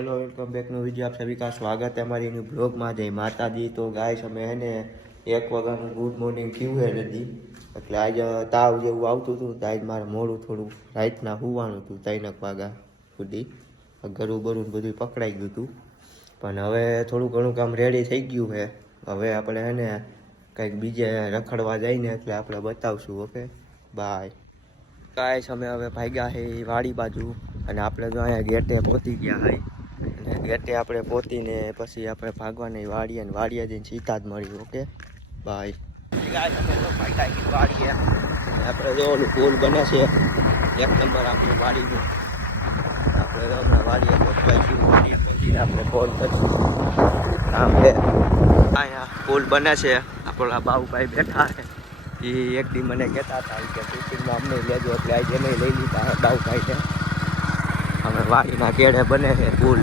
Hello welcome back नो video आप सभी का स्वागत है हमारी न्यू ब्लॉग में जय माता दी। तो गाइस અમે એને 1 વાગ્યાનું ગુડ મોર્નિંગ થયું છે નથી એટલે આજ તાવ જેવું આવતું હતું તો આજ મારે મોડું થોડું રાતના સુવાનું હતું 3 વાગ્યા સુધી ગરું બરું બધું પકડાઈ ગયું હતું પણ હવે થોડું ઘણું કામ રેડી થઈ ગયું છે। હવે આપણે એને કંઈક બીજે રખડવા જઈને એટલે આપણે બતાવશું। ઓકે બાય ગાઈસ અમે હવે ભાગ્યા છે વાડી બાજુ અને આપણે જો અહીંયા ગેટે પહોંચી ગયા હોય અને ગેટે આપણે પહોંચીને પછી આપણે ભાગવાની વાડીએ અને વાડીએ જઈને સીધા જ મળી। ઓકે બાય ગાઈસ અમે તો ભાગ્યા વાડીએ આપણે જો ઓલું પુલ બને છે 1 નંબર આપણી વાડીનું આપણે હમણાં વાડીએ પહોંચવાઈશું વાડીએ પછી આપણે ફોન કરીશું આપણે અહીંયા પુલ બને છે આપણા બાબુભાઈ બેઠા છે એ એક દી મને કહેતા હતા કે ટિફિનમાં અમને લેજો એટલે આજે અમે લઈ લીધા બાબુભાઈને। અમે વાડીના કેળે બને છે પુલ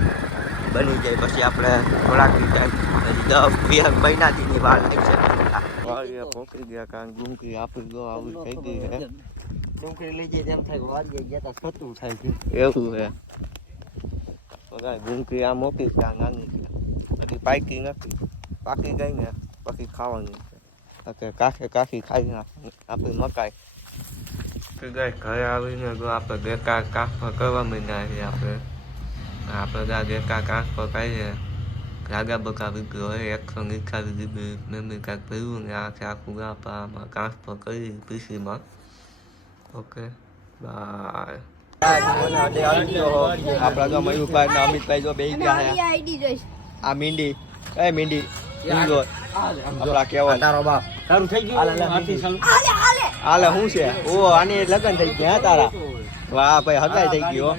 બની જાય પછી આપણે થોડાક ટાઈમ 10-20 મહિનાથીની વાર લાગશે। વાડીએ પહોંચી ગયા કારણ ગુમકી આપી ગયો આવું થઈ ગઈ છે ડુંગળી લઈ જાય તેમ થાય વાડીએ ગયા તા થતું થાય છે એવું છે કાંઈ ગુમકી આ મોટી છે નાની છે બધી પાકી નથી પાકી ગઈ ને પછી ખાવાની છે કાંખે કાંખી ખાઈ નાખવાની આપણી મકાઈ ગઈ ઘરે આવીને જો આપણે દેકા કાંખ પર કરવા માંડ્યા છીએ આપણે ત્યાં દેકા કાંખ પર ખાઈએ રાગા બકા વિગ્રહ હોય 100 GB મેમરી કાંઈક ભર્યું ને આખું આમાં કાંખ પર કરી પીસીમાં। ઓકે બાય આપણા તો મયુરભાઈ ને અમિતભાઈ જો બેસી ગયા છે આ મીંડી એ મીંડી આપડા કેવા તારો બાપ તારું થઈ ગયું હાલે શું છે ઓ આની લગન થઈ ગયા તારા વાહ ભાઈ હગાઈ થઈ ગયો।